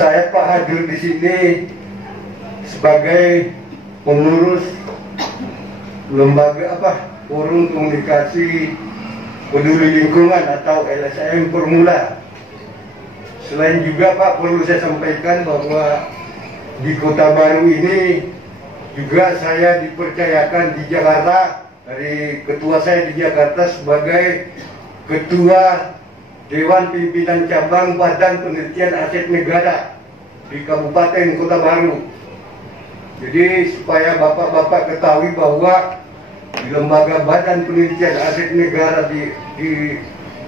saya Pak hadir di sini sebagai pengurus lembaga Forum Komunikasi Peduli Lingkungan atau LSM Formula. Selain juga Pak, perlu saya sampaikan bahwa di Kota Baru ini juga saya dipercayakan di Jakarta, dari ketua saya di Jakarta sebagai Ketua Dewan Pimpinan Cabang Badan Penelitian Aset Negara di Kabupaten Kota Baru. Jadi supaya bapak-bapak ketahui bahwa di lembaga Badan Penelitian Aset Negara di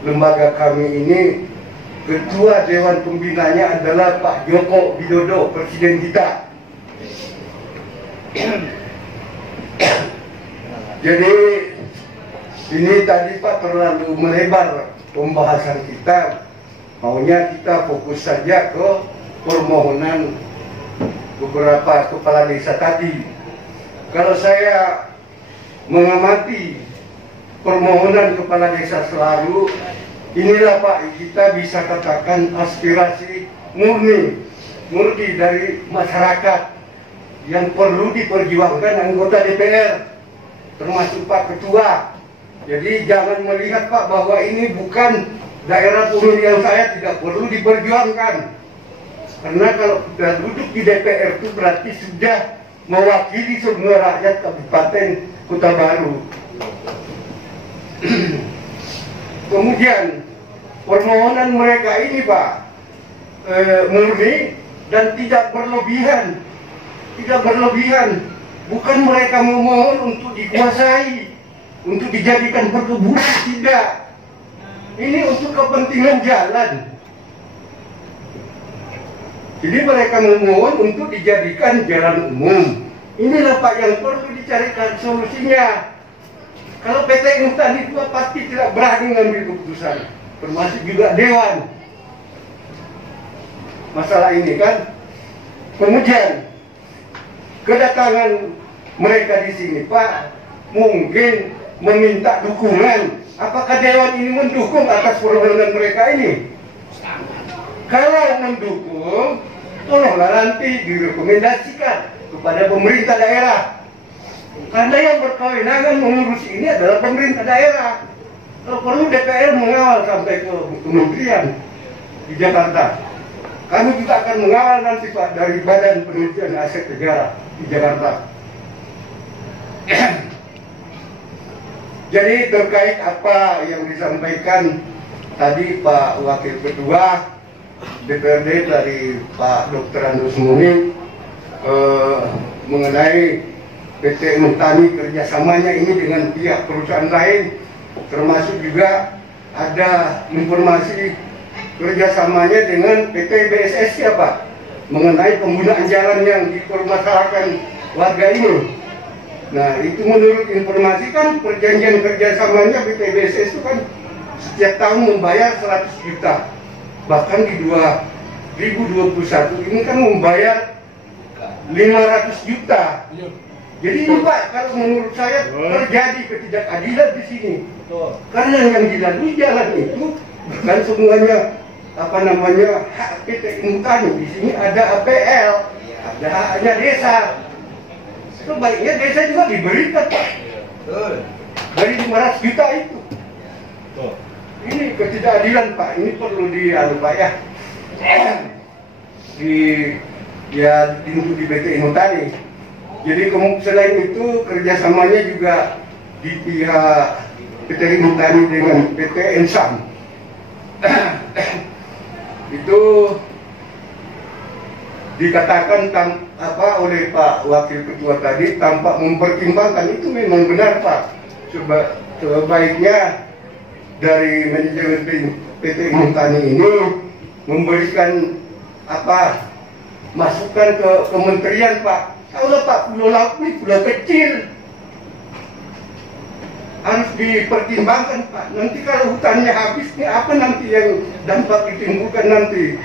lembaga kami ini, Ketua Dewan Pembinanya adalah Pak Joko Widodo, Presiden kita. Jadi ini tadi Pak terlalu melebar pembahasan kita, maunya kita fokus saja ke permohonan beberapa kepala desa tadi. Kalau saya mengamati permohonan kepala desa selalu, inilah Pak, kita bisa katakan aspirasi murni dari masyarakat yang perlu diperjuangkan anggota DPR, termasuk Pak Ketua. Jadi jangan melihat Pak bahwa ini bukan daerah pemilihan saya, tidak perlu diperjuangkan. Karena kalau sudah duduk di DPR itu berarti sudah mewakili semua rakyat Kabupaten Kota Baru. Kemudian permohonan mereka ini Pak murni dan tidak berlebihan. Bukan mereka memohon untuk dikuasai, untuk dijadikan perkebunan, tidak. Ini untuk kepentingan jalan. Jadi mereka memohon untuk dijadikan jalan umum. Inilah Pak yang perlu dicarikan solusinya. Kalau PT Intan itu pasti tidak berani mengambil keputusan, termasuk juga Dewan. Masalah ini kan. Kemudian kedatangan mereka di sini Pak mungkin meminta dukungan. Apakah Dewan ini mendukung atas permohonan mereka ini? Kalau mendukung, tolonglah nanti direkomendasikan kepada pemerintah daerah. Karena yang berkewenangan mengurus ini adalah pemerintah daerah. Kalau perlu DPR mengawal sampai ke kementerian di Jakarta. Kami juga akan mengawal nanti Pak dari Badan Penelitian Aset Negara di Jakarta. Jadi terkait apa yang disampaikan tadi Pak Wakil Ketua DPRD dari Pak Dr. Andus Muni mengenai PT Mutani kerjasamanya ini dengan pihak perusahaan lain, termasuk juga ada informasi kerjasamanya dengan PT BSS ya Pak, mengenai penggunaan jalan yang dipermasalahkan warga ini. Nah itu menurut informasi kan perjanjian kerjasamanya PT BSS itu kan setiap tahun membayar 100 juta. Bahkan di 2021 ini kan membayar 500 juta. Jadi ini Pak, kalau menurut saya terjadi ketidakadilan di sini. Karena yang dilalui jalan itu bukan semuanya hak PT Intan. Di sini ada APL, ada haknya desa. Sebaiknya desa juga diberikan Pak. Dari 500 juta itu. Ini ketidakadilan Pak, ini perlu Pak ya. Untuk di PT Inutani. Jadi selain itu kerjasamanya juga di pihak PT Inutani dengan PT Ensam. Itu dikatakan oleh Pak Wakil Ketua tadi tanpa mempertimbangkan. Itu memang benar Pak. Sebaiknya dari manajemen PT Inutani ini memberikan masukan ke kementerian Pak. Kalau Pak Pulau Laut ini pulau kecil, harus dipertimbangkan Pak. Nanti kalau hutannya habis, ini apa nanti yang dampak ditimbulkan nanti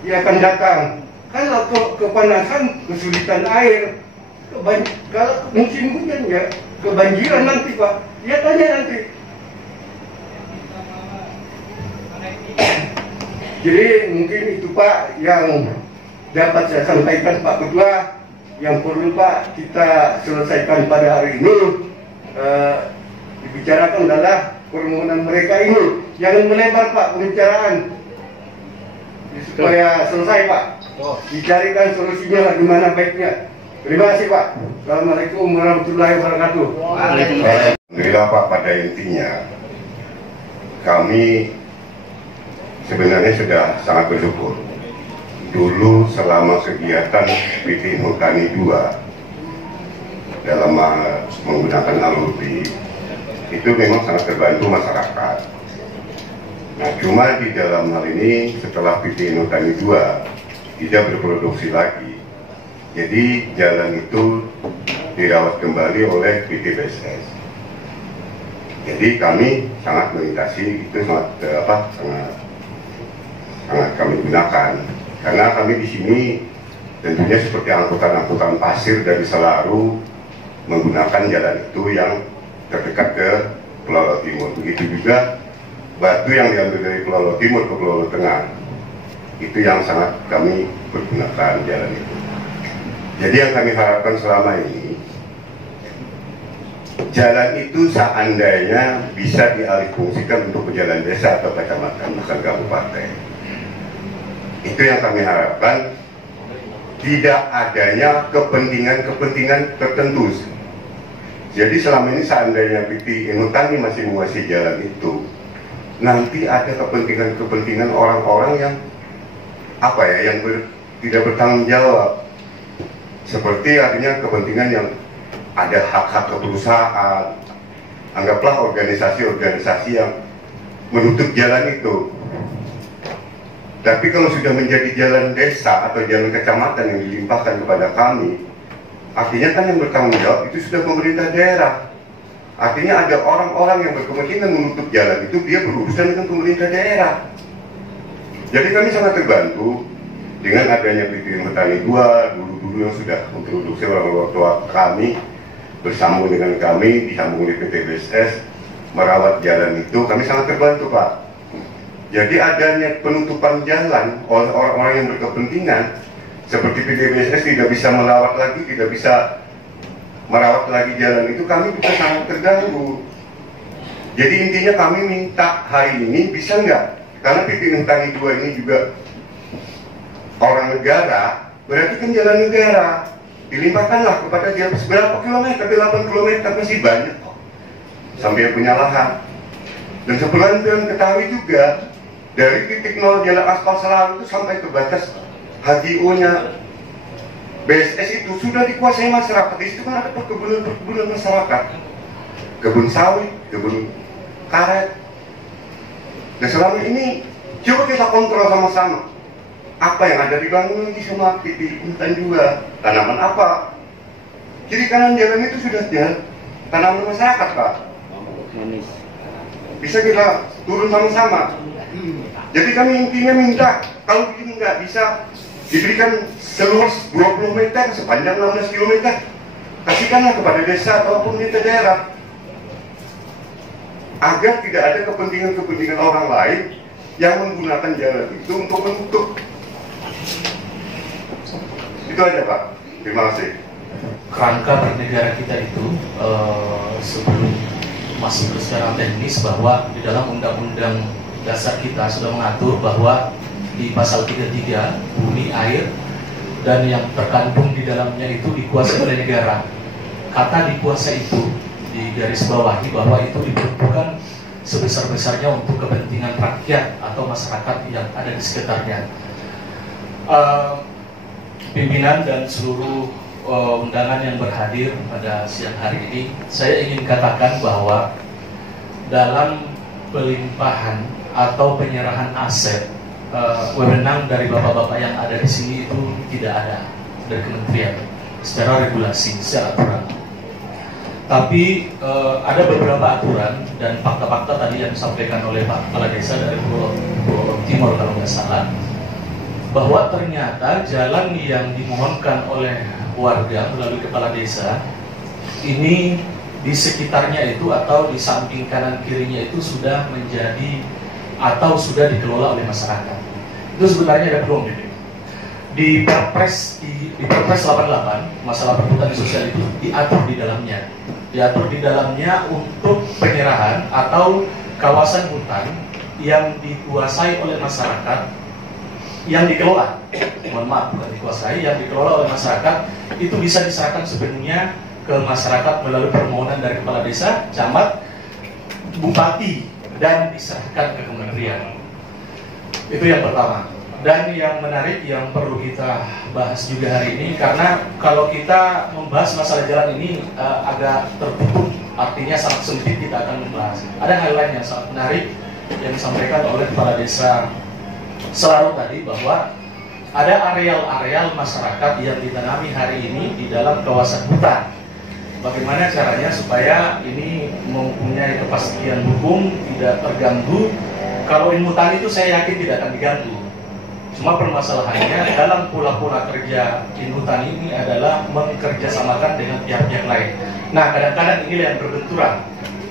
yang akan datang? Kalau kepanasan, kesulitan air, kalau musim hujan ya kebanjiran nanti Pak. Lihat aja nanti. Jadi mungkin itu Pak yang dapat saya sampaikan Pak Ketua, yang perlu Pak kita selesaikan pada hari ini, dibicarakan adalah permohonan mereka ini. Jangan melebar Pak pembicaraan, supaya selesai Pak. Dicarikan solusinya gimana baiknya. Terima kasih Pak. Assalamualaikum warahmatullahi wabarakatuh. Alhamdulillah Pak, pada intinya kami sebenarnya sudah sangat bersyukur. Dulu selama kegiatan PT Nurtani 2 dalam menggunakan alumni itu memang sangat terbantu masyarakat. Nah, cuma di dalam hal ini setelah PT Nurtani 2 tidak berproduksi lagi, jadi jalan itu dirawat kembali oleh PT BSS. Jadi kami sangat melintasi itu sangat kami gunakan. Karena kami di sini tentunya seperti angkutan-angkutan pasir dari Selaru menggunakan jalan itu yang terdekat ke Pulau Laut Timur. Begitu juga batu yang diambil dari Pulau Laut Timur ke Pulau Laut Tengah, itu yang sangat kami pergunakan jalan itu. Jadi yang kami harapkan selama ini, jalan itu seandainya bisa dialihfungsikan untuk jalan desa atau kecamatan, bukan kabupaten. Itu yang kami harapkan, tidak adanya kepentingan tertentu. Jadi selama ini seandainya PT Nurtani masih menguasai jalan itu, nanti ada kepentingan orang-orang yang tidak bertanggung jawab. Seperti artinya kepentingan yang ada hak-hak ke perusahaan, anggaplah organisasi-organisasi yang menutup jalan itu. Tapi kalau sudah menjadi jalan desa atau jalan kecamatan yang dilimpahkan kepada kami, artinya kan yang bertanggung jawab itu sudah pemerintah daerah. Artinya ada orang-orang yang berkepentingan menutup jalan itu, dia berurusan dengan pemerintah daerah. Jadi kami sangat terbantu dengan adanya PT Nurtani 2 dulu yang sudah memproduksi orang tua kami, bersambung dengan kami, disambung di PT BSS, merawat jalan itu, kami sangat terbantu Pak. Jadi adanya penutupan jalan oleh orang-orang yang berkepentingan, seperti PT BSS tidak bisa melawat lagi, tidak bisa merawat lagi jalan itu, kami juga sangat terganggu. Jadi intinya kami minta hari ini bisa nggak, karena PT Nurtani 2 ini juga orang negara, berarti kan jalan negara, dilimpahkanlah kepada dia berapa kilometer, 8 kilometer masih banyak kok, sampai punya lahan. Dan sebelum kalian ketahui juga, dari titik nol jalan aspal Selaru itu sampai ke batas HGO-nya BSS itu sudah dikuasai masyarakat. Di situ kan ada perkebunan masyarakat, kebun sawit, kebun karet. Dan selama ini coba kita kontrol sama-sama, apa yang ada di bangunan di sama PT Nurtani 2, tanaman apa. Kiri kanan jalan itu sudah tanaman masyarakat Pak. Bisa kita turun sama-sama. Jadi kami intinya minta, kalau ini nggak bisa diberikan seluas 20 meter sepanjang 16 km, kasihkanlah kepada desa ataupun pemerintah daerah, agar tidak ada kepentingan orang lain yang menggunakan jalan itu untuk menutup. Itu aja Pak. Terima kasih. Kerangka bernegara kita itu sebelum masuk secara teknis, bahwa di dalam undang-undang dasar kita sudah mengatur bahwa di pasal 33 bumi, air, dan yang terkandung di dalamnya itu dikuasai oleh negara. Kata dikuasai itu di garis bawahi bahwa itu diperuntukkan sebesar-besarnya untuk kepentingan rakyat atau masyarakat yang ada di sekitarnya. Pimpinan dan seluruh undangan yang berhadir pada siang hari ini, saya ingin katakan bahwa dalam pelimpahan atau penyerahan aset, wewenang dari bapak-bapak yang ada di sini itu tidak ada dari kementerian secara regulasi, secara aturan. Tapi ada beberapa aturan dan fakta-fakta tadi yang disampaikan oleh Pak Kepala Desa dari Pulau Timur kalau nggak salah, bahwa ternyata jalan yang dimohonkan oleh warga melalui Kepala Desa ini di sekitarnya itu atau di samping kanan kirinya itu sudah menjadi atau sudah dikelola oleh masyarakat. Itu sebenarnya ada peluang gitu. di Perpres 88 masalah perhutanan sosial itu diatur di dalamnya untuk penyerahan atau kawasan hutan yang dikuasai oleh masyarakat yang dikelola, bukan dikuasai, yang dikelola oleh masyarakat itu bisa diserahkan sepenuhnya ke masyarakat melalui permohonan dari kepala desa, camat, bupati, dan diserahkan ke kementerian. Itu yang pertama. Dan yang menarik yang perlu kita bahas juga hari ini, karena kalau kita membahas masalah jalan ini agak tertutup, artinya sangat sempit kita akan membahas. Ada hal lain yang sangat menarik yang disampaikan oleh Kepala Desa Selarong tadi, bahwa ada areal-areal masyarakat yang ditanami hari ini di dalam kawasan hutan. Bagaimana caranya supaya ini mempunyai kepastian hukum, tidak terganggu. Kalau hutan itu saya yakin tidak akan diganggu. Cuma permasalahannya dalam pola-pola kerja hutan ini adalah mengerjasamakan dengan pihak-pihak lain. Nah, kadang-kadang ini yang berbenturan.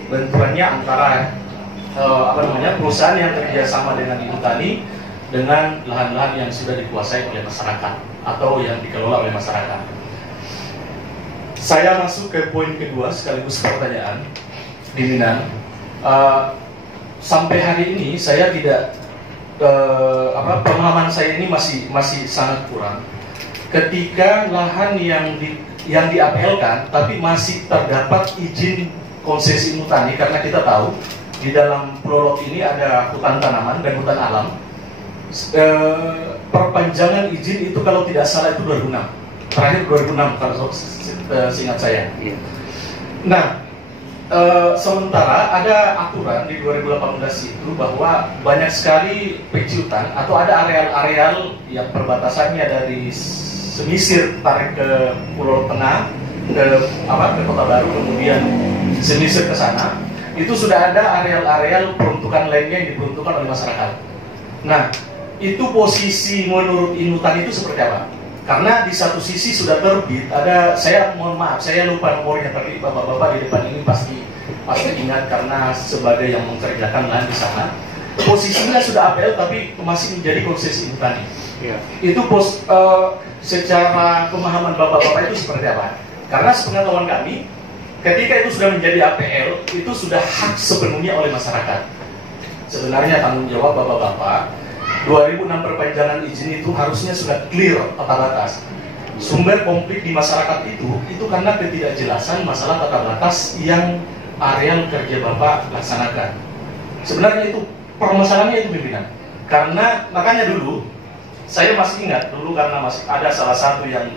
Benturannya antara perusahaan yang kerjasama dengan Inhutani dengan lahan-lahan yang sudah dikuasai oleh masyarakat atau yang dikelola oleh masyarakat. Saya masuk ke poin kedua sekaligus pertanyaan pimpinan. Sampai hari ini saya tidak pemahaman saya ini masih sangat kurang. Ketika lahan yang diapelkan tapi masih terdapat izin konsesi Inhutani, karena kita tahu di dalam Pulau Lot ini ada hutan tanaman dan hutan alam. Perpanjangan izin itu kalau tidak salah itu 2006. Terakhir 2006 kalau seingat saya. Nah, sementara ada aturan di 2018 itu bahwa banyak sekali peciutan atau ada areal-areal yang perbatasannya dari Semisir tarik ke Pulau Tengah ke Kota Baru, kemudian Semisir ke sana, itu sudah ada areal-areal peruntukan lainnya yang diperuntukkan oleh masyarakat. Nah, itu posisi menurut Inhutani itu seperti apa? Karena di satu sisi sudah terbit, saya mohon maaf, saya lupa nomornya, tapi bapak-bapak di depan ini pasti ingat karena sebagai yang mengerjakan lahan di sana. Posisinya sudah APL tapi masih menjadi konsesi Inhutani. Ya. Itu secara pemahaman bapak-bapak itu seperti apa? Karena sepengetahuan kami, ketika itu sudah menjadi APL, itu sudah hak sepenuhnya oleh masyarakat. Sebenarnya tanggung jawab bapak-bapak. 2006 perpanjangan izin itu harusnya sudah clear tata batas. Sumber konflik di masyarakat itu karena ketidakjelasan masalah tata batas yang areal kerja Bapak laksanakan. Sebenarnya itu permasalahannya itu pimpinan. Karena makanya dulu saya masih ingat dulu, karena masih ada salah satu yang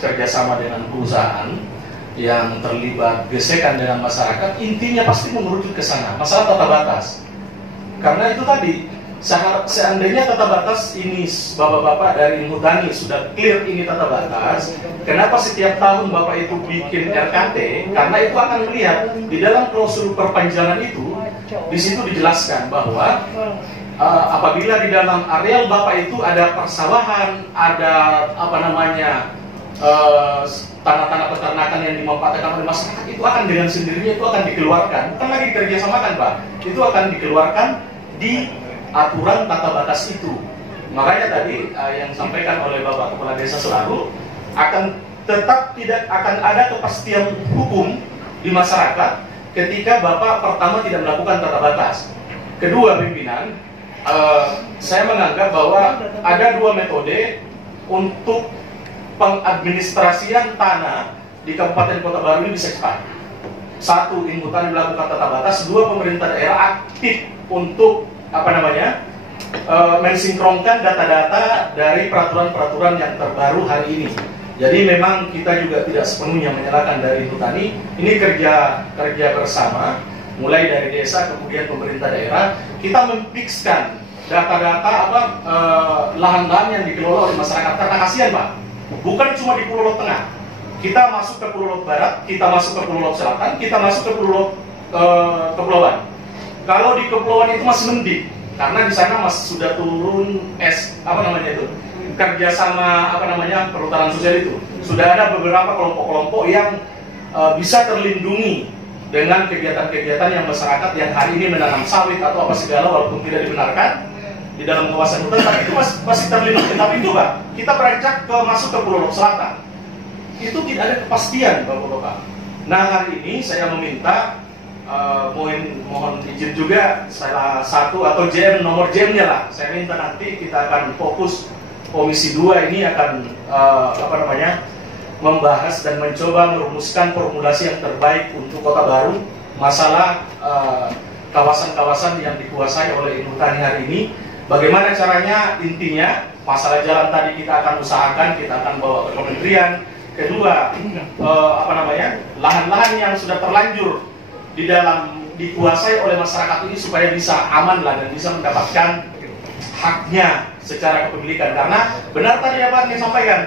kerjasama dengan perusahaan yang terlibat gesekan dengan masyarakat, intinya pasti merujuk ke sana, masalah tata batas. Karena itu tadi, seandainya tata batas ini bapak-bapak dari Inhutani sudah clear ini tata batas, kenapa setiap tahun bapak itu bikin RKT? Karena itu akan melihat di dalam klausul perpanjangan itu, di situ dijelaskan bahwa apabila di dalam areal bapak itu ada persawahan, ada tanah-tanah peternakan yang dimanfaatkan oleh masyarakat, itu akan dengan sendirinya itu akan dikeluarkan, bukan lagi kerjasamakan Pak, itu akan dikeluarkan di aturan tata batas itu. Makanya tadi yang disampaikan oleh Bapak Kepala Desa Selaru, akan tetap tidak akan ada kepastian hukum di masyarakat ketika Bapak pertama tidak melakukan tata batas. Kedua pimpinan, saya menganggap bahwa ada dua metode untuk pengadministrasian tanah di Kabupaten Kota Baru ini bisa cepat. Satu, Inhutani melakukan tata batas. Dua, pemerintah daerah aktif untuk mensinkronkan data-data dari peraturan-peraturan yang terbaru hari ini. Jadi memang kita juga tidak sepenuhnya menyalahkan dari Inhutani. Ini kerja bersama, mulai dari desa kemudian pemerintah daerah. Kita memfikskan data-data lahan-lahan yang dikelola oleh masyarakat. Karena kasihan Pak, bukan cuma di Pulau Lot Tengah. Kita masuk ke Pulau Lot Barat, kita masuk ke Pulau Lot Selatan, kita masuk ke Pulau Kepulauan. Kalau di Kepulauan itu masih mending, karena di sana masih sudah turun kerjasama perhutanan sosial itu. Sudah ada beberapa kelompok-kelompok yang bisa terlindungi dengan kegiatan-kegiatan yang masyarakat yang hari ini menanam sawit atau apa segala, walaupun tidak dibenarkan, di dalam kawasan hutan, tapi itu masih terlindungi. Tapi itu Pak, kita beranjak masuk ke Pulau Lok Selatan, itu tidak ada kepastian Bapak-Bapak. Nah hari ini saya meminta mohon izin juga salah satu atau nomor JM-nya lah, saya minta nanti kita akan fokus Komisi 2 ini akan membahas dan mencoba merumuskan formulasi yang terbaik untuk Kota Baru masalah kawasan-kawasan yang dikuasai oleh Inhutani hari ini. Bagaimana caranya? Intinya masalah jalan tadi kita akan usahakan, kita akan bawa ke kementerian. Kedua, lahan-lahan yang sudah terlanjur dikuasai oleh masyarakat ini supaya bisa aman lah dan bisa mendapatkan haknya secara kepemilikan. Karena benar tadi apa yang disampaikan,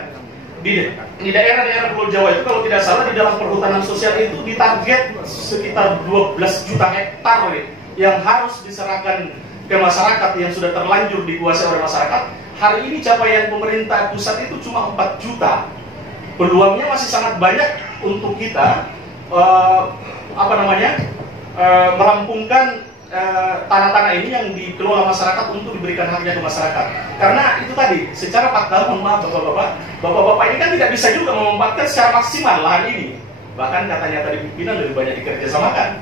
di daerah-daerah Pulau Jawa itu kalau tidak salah di dalam perhutanan sosial itu ditarget sekitar 12 juta hektar yang harus diserahkan ke masyarakat yang sudah terlanjur dikuasai oleh masyarakat. Hari ini capaian pemerintah pusat itu cuma 4 juta. Peluangnya masih sangat banyak untuk kita merampungkan tanah-tanah ini yang dikelola masyarakat untuk diberikan haknya ke masyarakat. Karena itu tadi, secara fakta, mohon maaf Bapak-Bapak ini kan tidak bisa juga memanfaatkan secara maksimal lahan ini. Bahkan katanya tadi pimpinan lebih banyak dikerjasamakan.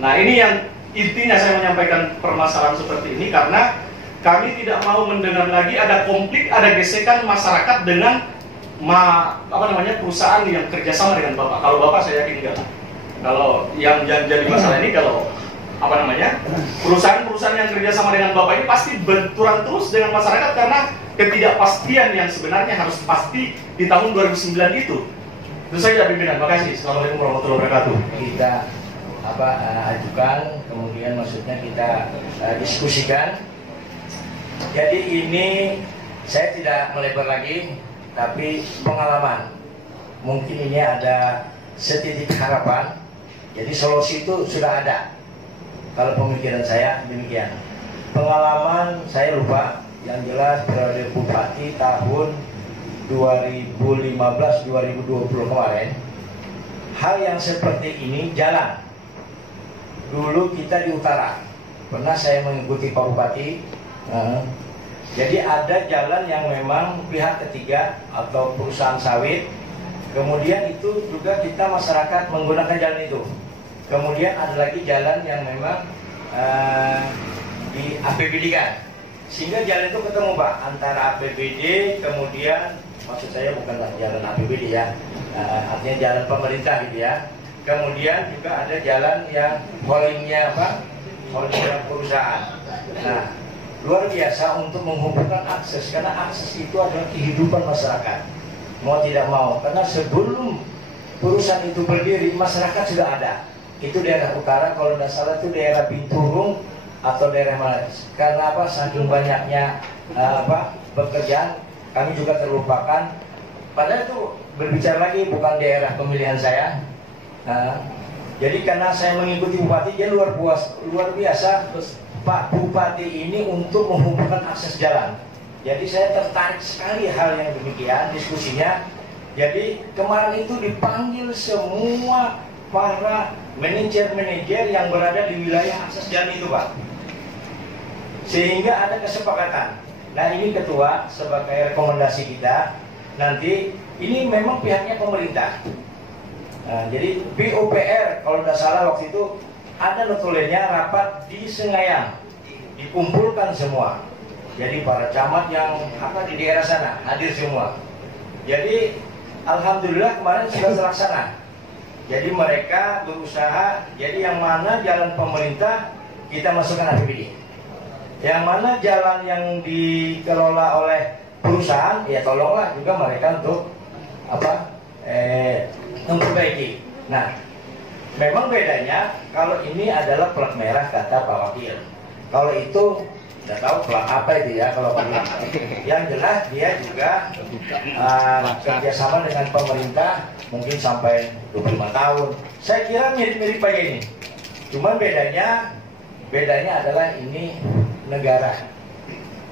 Nah ini yang intinya saya menyampaikan permasalahan seperti ini karena kami tidak mau mendengar lagi ada konflik, ada gesekan masyarakat dengan perusahaan yang kerjasama dengan Bapak. Kalau Bapak saya yakin enggak. Kalau yang jadi masalah ini kalau perusahaan-perusahaan yang kerjasama dengan Bapak ini pasti benturan terus dengan masyarakat karena ketidakpastian yang sebenarnya harus pasti di tahun 2009 itu. Itu saja pimpinan. Terima kasih. Assalamualaikum warahmatullahi wabarakatuh. Kita ajukan, kemudian maksudnya kita diskusikan. Jadi ini saya tidak melebar lagi, tapi pengalaman. Mungkin ini ada setitik harapan. Jadi solusi itu sudah ada. Kalau pemikiran saya demikian. Pengalaman saya lupa, yang jelas periode Bupati tahun 2015-2020 kemarin, hal yang seperti ini jalan. Dulu kita di utara, pernah saya mengikuti Pak Bupati. Jadi ada jalan yang memang pihak ketiga atau perusahaan sawit, kemudian itu juga kita masyarakat menggunakan jalan itu. Kemudian ada lagi jalan yang memang di APBD kan, sehingga jalan itu ketemu Pak antara APBD, kemudian maksud saya bukanlah jalan APBD ya, artinya jalan pemerintah gitu ya. Kemudian juga ada jalan yang holdingnya holdingnya perusahaan. Nah luar biasa untuk menghubungkan akses, karena akses itu adalah kehidupan masyarakat mau tidak mau, karena sebelum perusahaan itu berdiri masyarakat sudah ada. Itu daerah utara, kalau tidak salah itu daerah Binturung atau daerah mana? Karena saking banyaknya pekerjaan, kami juga terlupakan. Padahal itu berbicara lagi bukan daerah pemilihan saya. Jadi karena saya mengikuti Bupati, dia luar biasa Pak Bupati ini untuk menghubungkan akses jalan. Jadi saya tertarik sekali hal yang demikian diskusinya. Jadi kemarin itu dipanggil semua para manajer-manajer yang berada di wilayah akses jalan itu Pak, sehingga ada kesepakatan. Nah ini ketua sebagai rekomendasi kita, nanti ini memang pihaknya pemerintah. Jadi PUPR kalau tidak salah waktu itu ada notulennya rapat di Senayan, dikumpulkan semua. Jadi para camat yang di daerah sana hadir semua. Jadi alhamdulillah kemarin sudah terlaksana. Jadi mereka berusaha, jadi yang mana jalan pemerintah kita masukkan APBD, yang mana jalan yang dikelola oleh perusahaan ya tolonglah juga mereka untuk memperbaiki. Nah memang bedanya kalau ini adalah plat merah kata Pak Wakil, kalau itu tidak tahu plat apa itu ya kalau yang jelas dia juga kerjasama dengan pemerintah mungkin sampai 25 tahun. Saya kira mirip-mirip aja ini. Cuman bedanya adalah ini negara.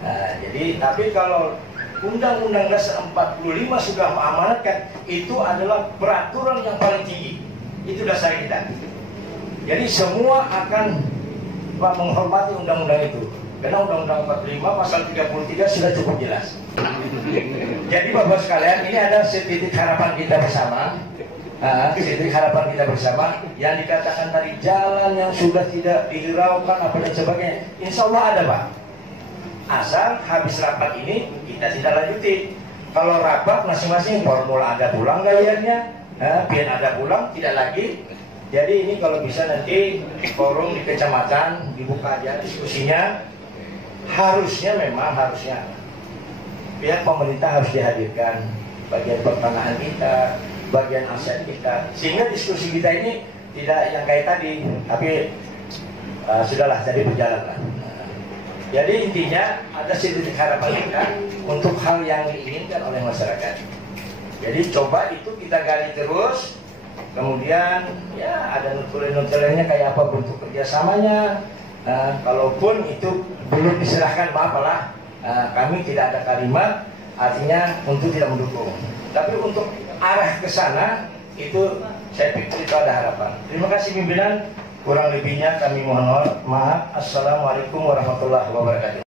Nah, jadi tapi kalau Undang-Undang Dasar 45 sudah mengamanatkan, itu adalah peraturan yang paling tinggi. Itu dasar kita. Jadi semua akan menghormati undang-undang itu. Karena Undang-Undang 45 pasal 33 sudah cukup jelas. Jadi Bapak sekalian, ini ada setitik harapan kita bersama. Setitik harapan kita bersama yang dikatakan tadi, jalan yang sudah tidak dihiraukan apa dan sebagainya, insya Allah ada Pak. Asal habis rapat ini kita tidak lanjuti. Kalau rapat masing-masing formula ada pulang galiannya, biar ada pulang tidak lagi. Jadi ini kalau bisa nanti forum di kecamatan dibuka aja diskusinya. Harusnya pihak pemerintah harus dihadirkan, bagian pertanahan kita, bagian aset kita, sehingga diskusi kita ini tidak yang kayak tadi, tapi sudahlah jadi berjalan lah. Jadi intinya ada sedikit harapan kita untuk hal yang diinginkan oleh masyarakat. Jadi coba itu kita gali terus, kemudian ya ada nutulen-nutulennya kayak apa bentuk kerjasamanya. Kalaupun itu belum diserahkan, maaf, kami tidak ada kalimat, artinya untuk tidak mendukung. Tapi untuk arah ke sana itu saya pikir itu ada harapan. Terima kasih pimpinan, kurang lebihnya kami mohon maaf. Assalamualaikum warahmatullahi wabarakatuh.